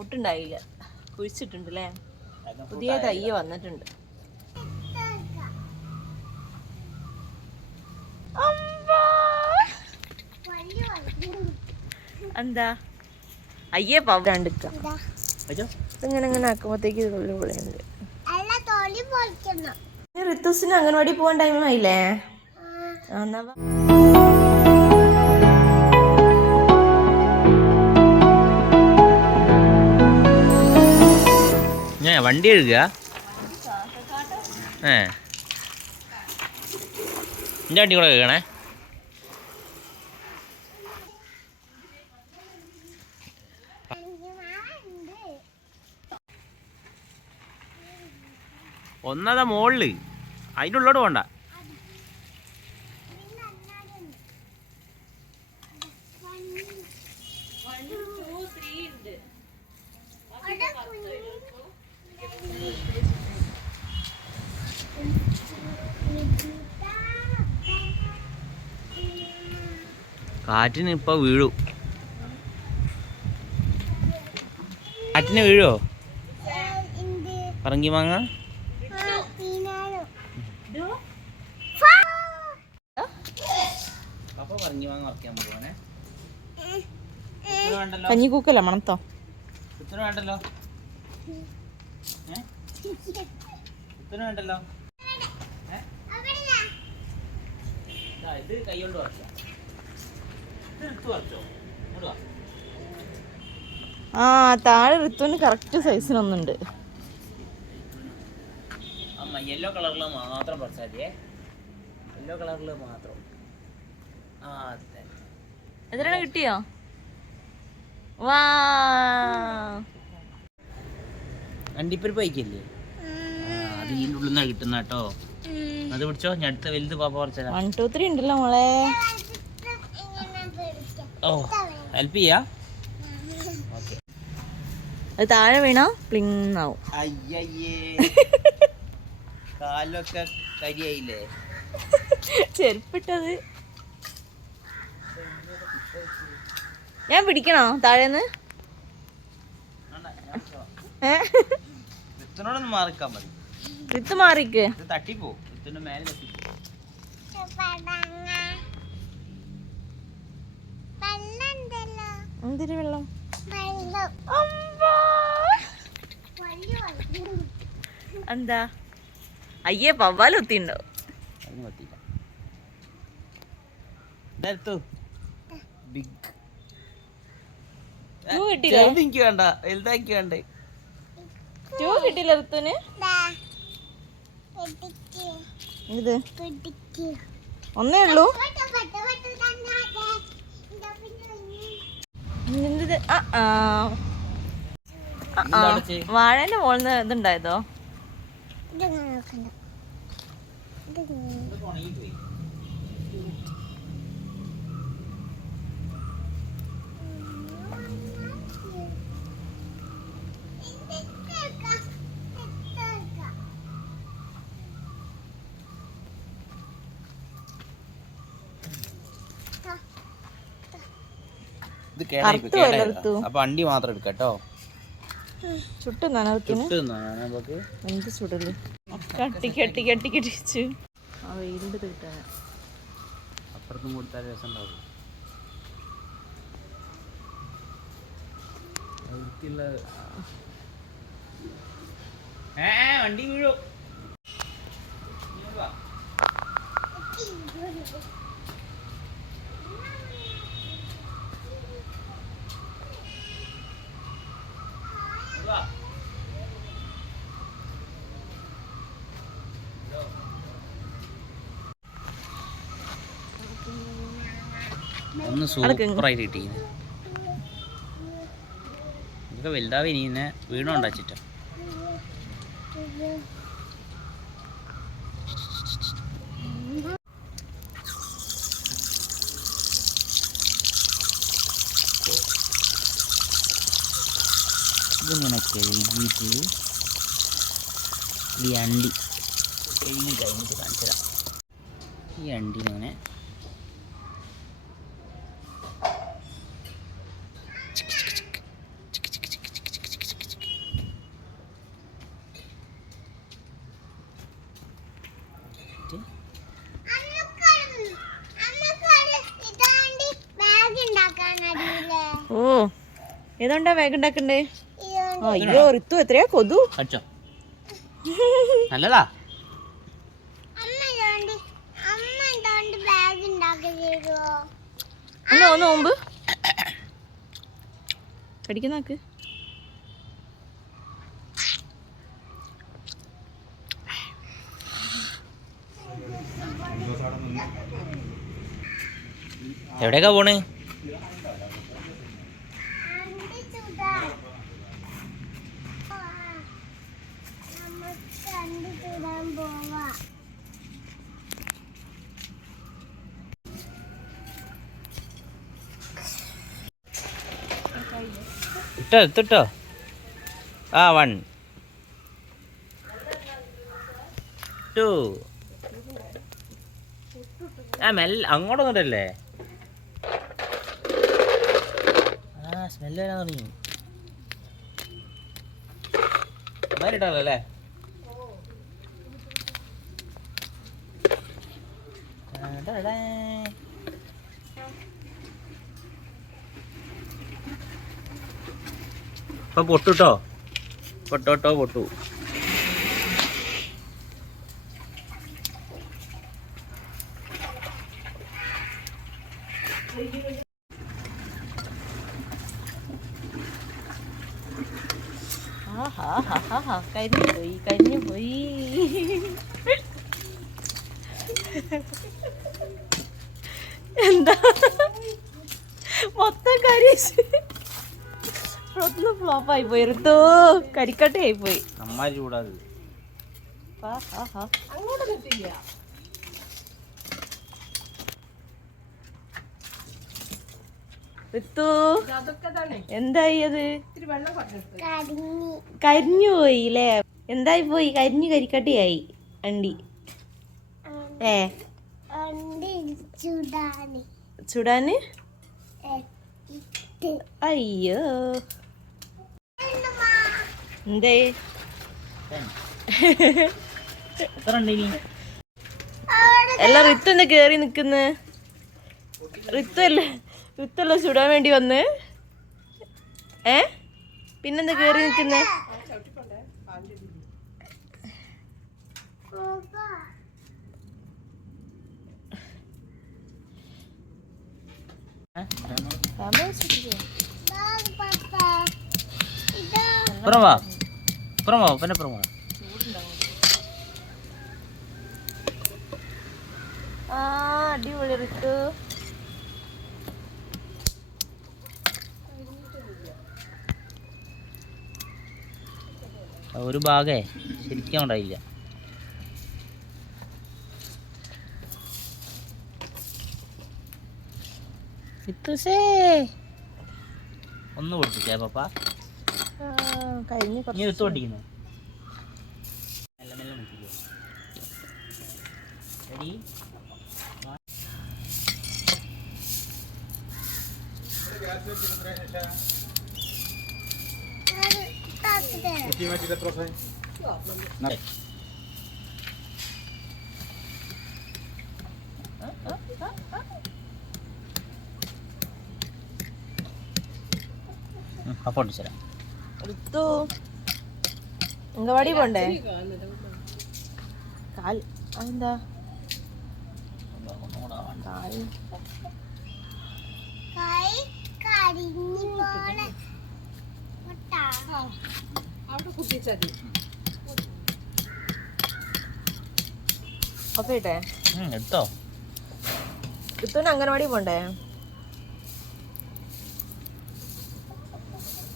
മൂട്ടുണ്ടായില്ല കുഴിച്ചിട്ടുണ്ട് അല്ലേ പുതിയ തയ്യ വന്നിട്ടുണ്ട്. എന്താ? അയ്യേ പവ്രാണ്ടിക്ക ഇങ്ങനെ ഇങ്ങനെ ആക്കുമ്പോഴത്തേക്ക് പൊളിയുണ്ട് ഋത്തുസിന് അംഗൻവാടി പോകാൻ ടൈം ആയില്ലേ? എന്നാ വണ്ടി എഴുതുക. ഏ. എന്റെ വണ്ടി കൂടെ കേൾക്കണേ. ഒന്നതാ മോളിൽ. അതിന്റെ ഉള്ളോട് പോണ്ട. കാറ്റിന് ഇപ്പൊ വീഴൂ. കാറ്റിന് വീഴോ? പറങ്കി മാങ്ങ. കഞ്ഞിക്കൂക്കല്ലേ മണത്തോ? ഇത്ര വേണ്ടല്ലോ? ഉത്തര വേണ്ടല്ലോ? ഇത് കൈകൊണ്ട് വറക്കാം ഇത് എടുത്ത് വറച്ചോ ഇങ്ങോട്ട്. ആ താഴെ ഋത്തുവിന് കറക്റ്റ് സൈസിനൊന്നുണ്ട് അമ്മ യെല്ലോ കളറിൽ മാത്രം പറിച്ചാൽ മതിയേ. യെല്ലോ കളറിൽ മാത്രം. ആ അതെ. എത്രയാണ് കിട്ടിയോ? വാ. അണ്ടിപ്പരിപ്പ് കഴിക്കില്ലേ? അത് ഇതിന്റെ ഉള്ളിൽ നിന്നാണ് കിട്ടുന്ന കേട്ടോ. അത് പിടിച്ചോ? ഞാൻ അടുത്ത വലുത് പാപ്പ പറിച്ചാ വൺ ടു ത്രീ ഉണ്ടല്ലോ മോളെ. ഓ ഹെൽപ്പ് ചെയ്യാ? ഓക്കെ. അത് താഴെ വീണോ? പ്ലിങ്ങാവും അയ്യയ്യേ. കാലൊക്കെ കരിയായില്ലേ? ചെരുപ്പിട്ടത്. ഞാൻ പിടിക്കണോ താഴേന്ന്? ഏ? വിത്തിനോടൊന്ന് മാറിക്കാൻ മതി. വിത്ത് മാറിക്ക്. ഇത് തട്ടിപ്പോ വിത്തിന്റെ മേലെ തട്ടിപ്പോ എന്തിനു വെള്ളം? എന്താ? അയ്യേ പവ്വാൽ ഒത്തിണ്ടോ ബിഗ് എനിക്ക് വേണ്ട. വലുതാക്കി വേണ്ടേ? ടൂ കിട്ടിയില്ല ഋത്തുന് ഇത് ഒന്നേ. ഉള്ളൂ വാഴന്റെ മോളിന്ന് ഇതുണ്ടായതോ? ഇത് അപ്പൊ അണ്ടി മാത്രം എടുക്കട്ടോ ചുട്ടു എന്ത് ചുടൽ. കട്ടി കെട്ടി കെട്ടി കെട്ടിച്ചു ആ വെയിലിന്റെ കിട്ടാൻ. അപ്പുറത്തും കൊടുത്താൽ രസം ഉണ്ടാവും വണ്ടി വീഴോ. ഒന്ന് സൂപ്പറായിട്ട് കിട്ടിയത് ഇതൊക്കെ വലുതാവ് ഇനി എന്നെ വീണുണ്ടാച്ചിട്ട ഇതിങ്ങനെ കഴുകിയിട്ട് ഈ അണ്ടി. കഴുകി കഴിഞ്ഞിട്ട് കാണിച്ചു തരാം ഈ അണ്ടിനെ ഓ ഏതാണ്ടാ ബാഗ് ഉണ്ടാക്കണ്ടേ? അയ്യോ റിത്തു എത്രയാ കൊതു? നല്ലതാ. ഒന്ന് ഒന്ന് മുമ്പ്. കടിക്കുന്നാക്ക് എവിടേക്കാ പോണ്? അണ്ടി ചുടാൻ ഇട്ടോ എടുത്തിട്ടോ. ആ വൺ ടു ആ മെല്ല അങ്ങോട്ടൊന്നും വന്നിട്ടല്ലേ? ആ സ്മെല്ല് വരാൻ തുടങ്ങി. ഇട്ടാലോ അല്ലേ. ഇപ്പൊ പൊട്ടുട്ടോ? പൊട്ടോട്ടോ പൊട്ടു ആഹാ കരിഞ്ഞു പോയി കരിഞ്ഞു പോയി എന്താ മൊത്തം കരിച്ച് ഒന്ന് ഫ്ലോപ്പായി പോയി. ഋതു കരിക്കട്ടയായി പോയി. അമ്മ ചൂടാത്. ഋതു എന്തായി അത്? കരിഞ്ഞി. കരിഞ്ഞു പോയി അല്ലേ എന്തായി പോയി? കരിഞ്ഞു കരിക്കട്ടയായി അണ്ടി. ഏ? ചുടാന്. അയ്യോ. എന്തേ? എല്ലാം ഋതു എന്താ കേറി നിക്കുന്ന്? ഋതു അല്ലേ ഋതു അല്ലേ ചുടാൻ വേണ്ടി വന്ന്. ഏ? പിന്നെന്താ കേറി നിക്കുന്നേ? ഇതാ പപ്പ ഇതാ പോവാം പിന്നെ അപ്പുറം പോവാം അടിപൊളി ഒരു ഭാഗേ ശരിക്കും ഉണ്ടായില്ല. ഒന്ന് പൊട്ടിച്ചേ പപ്പ. കഴിഞ്ഞു നീ എടുത്ത് പൊട്ടിക്കുന്നു മെല്ലെ മെല്ലെ പൊട്ടിക്കോ. Ready? ഋതു അങ്കവാടി പോണ്ടേ? കാൽ അതെന്താ? കാൽ. ഓക്കെ ഇട്ടെ? എടുത്തോ. ഋതുവിന് അംഗനവാടി പോണ്ടേ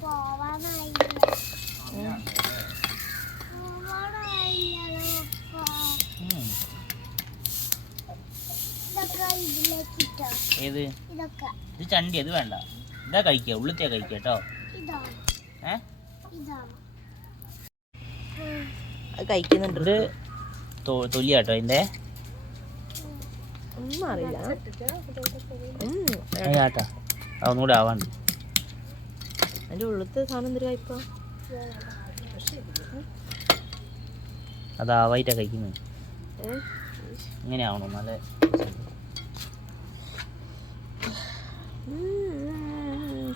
പോവാനായില്ല പോവാനായില്ലല്ലോ അപ്പ. ഉം. ഇതൊക്കെ ഇതിലേക്ക് ഇട്ടോ ഏത്? ഇത് ചണ്ടി അത് വേണ്ട. ഇതാ കഴിക്കുക ഉള്ളിത്തേ കഴിക്കുക കേട്ടോ. ഏ? കഴിക്കുന്നുണ്ട്. ഇത് തൊലി കേട്ടോ അതിന്റെ ഒന്നും അറിയില്ല. ഉം, കേട്ടാ അതൊന്നുകൂടെ ആവാണ്ട്. അതിന്റെ ഉള്ളത്തെ സാധനം എന്തൊരു ഇപ്പൊ അതാവായിട്ടാ കഴിക്കുന്നത്. ഇങ്ങനെ ആവണം നല്ല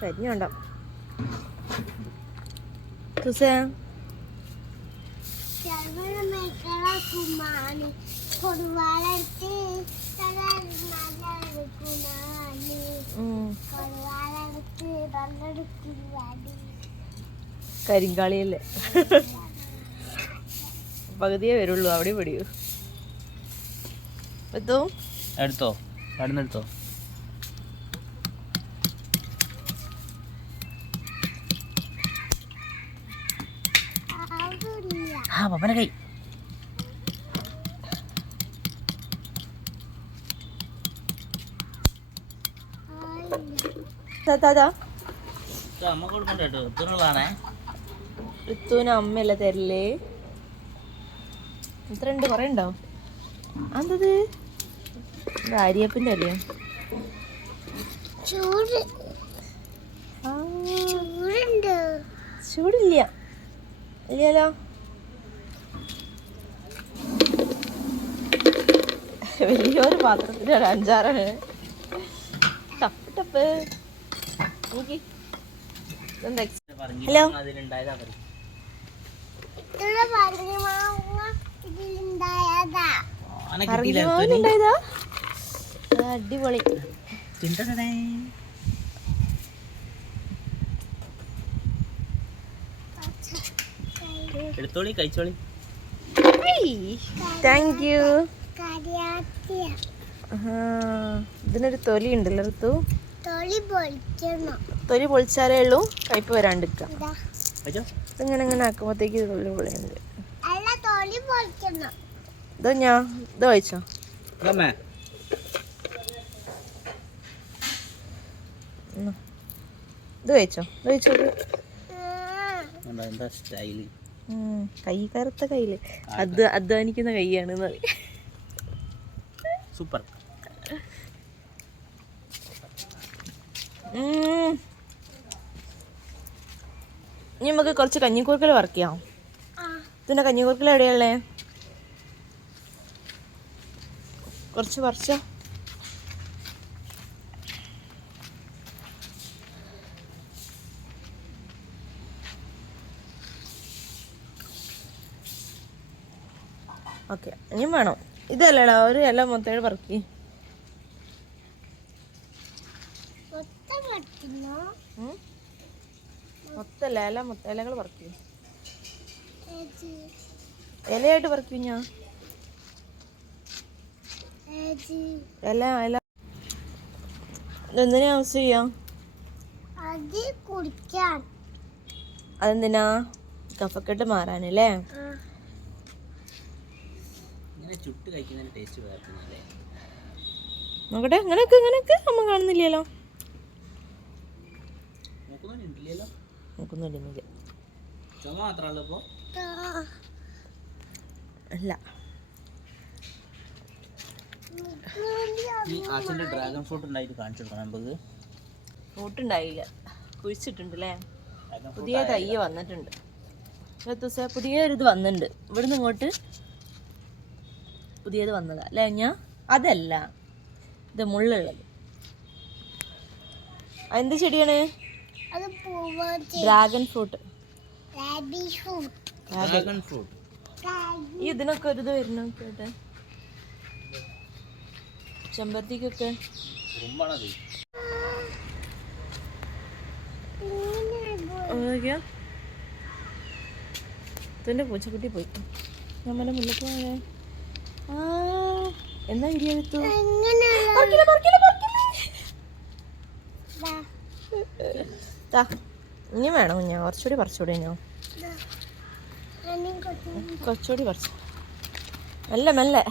കരിഞ്ഞുണ്ടോ? തുസേ. കരിങ്കാളിയല്ലേ? പകുതിയേ വരുള്ളൂ അവിടെ പിടിയൂ. എടുത്തോ? എടുത്തോ? ആവില്ല ആ പപ്പന കൈ. അമ്മ കൊടുക്കണ്ട കേട്ടോ. എത്തുന്നുള്ളതാണേ ഋത്തുവിന് അമ്മയല്ല തരല്ലേ എത്ര ഉണ്ട് കുറേ ഉണ്ടോ അതത് ആര്യപ്പിന്റെ അല്ലേ? ചൂട്. ആ, ചൂടുണ്ട്? ചൂടില്ല. ഇല്ലല്ലോ. വലിയൊരു പാത്രത്തിൽ ഒരു അഞ്ചാറാണ്. ടപ്പ് ടപ്പ്. നോക്കി. ഇതെന്താ ex- ഹലോ. അടിപൊളി. ചിന്തടേ എടുത്തോളി കഴിച്ചോളി. താങ്ക് യു ഇതിനൊരു തൊലി ഉണ്ടല്ലോ ഋതു. തൊളി പൊളിക്കണം. തൊലി പൊളിച്ചാലേ ഉള്ളൂ കയ്പ് വരാണ്ടിരിക്കാം. ഇങ്ങനെ ഇങ്ങനെ ആക്കുമ്പോഴത്തേക്ക് ഇത് തൊലി പൊളിയുണ്ട് അല്ല തൊളി പൊളിക്കണം. ഇതോ ഞാൻ ഇത് വായിച്ചോ. ഇത് വായിച്ചോ ഇത് സ്റ്റൈൽ? കൈ കറുത്ത കയ്യിൽ. അത് അധ്വാനിക്കുന്ന കൈയാണ് എന്ന് പറയും. സൂപ്പർ. ഇനി നമുക്ക് കുറച്ച് കഞ്ഞിക്കൂർക്കൽ വർക്ക് ചെയ്യാം. ആ. ഇതിന്റെ കഞ്ഞിക്കൂർക്കൽ എവിടെയുള്ളേ? കുറച്ച് പറിച്ചോ. ഓക്കെ ഇനിയും വേണം. ഇതല്ലടാ ഒരു ഇല മൊത്തം പറക്കി. മൊത്തല്ല ഇല മൊത്തം ഇലകൾ പറക്കി. ഇലയായിട്ട് പറിക്കും ഞാൻ ഇല ഇല. എന്തിനാ യൂസ് ചെയ്യാം? അതെന്തിനാ? കഫക്കെട്ട് മാറാനല്ലേ? ചുട്ട് ടേസ്റ്റ് നോക്കട്ടെ ഇങ്ങനെയൊക്കെ ഇങ്ങനെയൊക്കെ അമ്മ കാണുന്നില്ലല്ലോ? നോക്കുന്നുണ്ടല്ലോ നോക്കുന്നില്ല ചുമ മാത്രമല്ല ഇപ്പോൾ അല്ല. ഈ ഡ്രാഗൺ ഫ്രൂട്ട് ഉണ്ടായിട്ട് കാണിച്ചു കൊടുക്കണം നമുക്ക് ഫ്രൂട്ടുണ്ടായില്ല കുഴിച്ചിട്ടുണ്ട് അല്ലേ പുതിയ തൈ വന്നിട്ടുണ്ട്. പുതിയ ഒരു ഇത് വന്നിട്ടുണ്ട്. ഇവിടുന്ന് ഇങ്ങോട്ട് പുതിയത് വന്നത് അല്ലേ ഞാൻ അതല്ല ഇത് മുള്ളുള്ളത്. എന്ത് ചെടിയാണ്? ഡ്രാഗൺ ഫ്രൂട്ട് ഡ്രാഗൺ ഫ്രൂട്ട് ഈ ഇതിനൊക്കെ ഒരു ഇത് വരുന്നു കേട്ടെ. ചെമ്പരത്തിക്കൊക്കെ. ഇതിന്റെ പൂച്ചക്കുട്ടി പോയി. നമ്മളെ മുല്ലപ്പൂ എന്നാ വിരിയെടുത്തു? എടുത്തു ഇനി വേണം ഞാൻ കുറച്ചുകൂടി പറിച്ചുകൂടി ഞാൻ കുറച്ചുകൂടി പറിച്ചു. മെല്ലെ മെല്ലെ.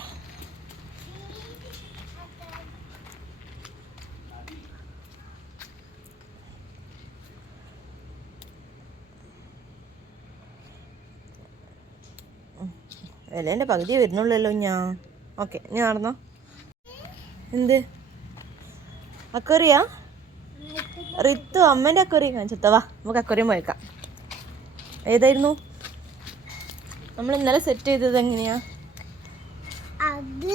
വിലേന്റെ പകുതി വരുന്നുള്ളല്ലോ ഞാൻ. ഓക്കെ ഞാൻ നടന്നോ എന്ത്? അക്കറിയാ റിത്തു അമ്മേന്റെ അക്കറി കാണിച്ചെത്തവാ വാ നമുക്ക് അക്കറിയും പോയേക്കാം ഏതായിരുന്നു? നമ്മൾ ഇന്നലെ സെറ്റ് ചെയ്തത് എങ്ങനെയാ? അത്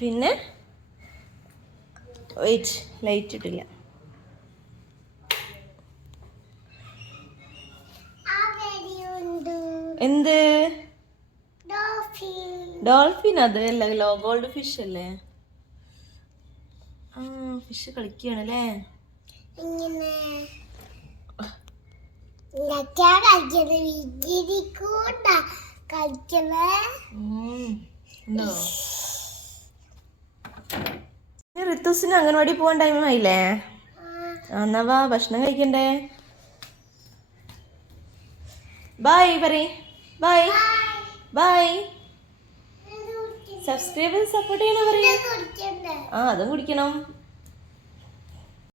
പിന്നെ? വെയിറ്റ് ലൈറ്റ് ഇട്ടില്ല ആ വെടിയുണ്ട് എന്ത്? ഡോൾഫിൻ. അത് അല്ല? ലോ ഗോൾഡ് ഫിഷ് അല്ലേ? ആ ഫിഷ് കളിക്കുകയാണല്ലേ? ഇനി ഋത്തുസിന് അംഗൻവാടി പോകാൻ ടൈം ആയില്ലേ ആ, എന്നാ വാ ഭക്ഷണം കഴിക്കണ്ടേ? ബായ് പറയ്. ബായ് ബൈ സബ്സ്ക്രൈബ് സപ്പോർട്ട് ചെയ്യണ പറയാ. ആ അതും കുടിക്കണം.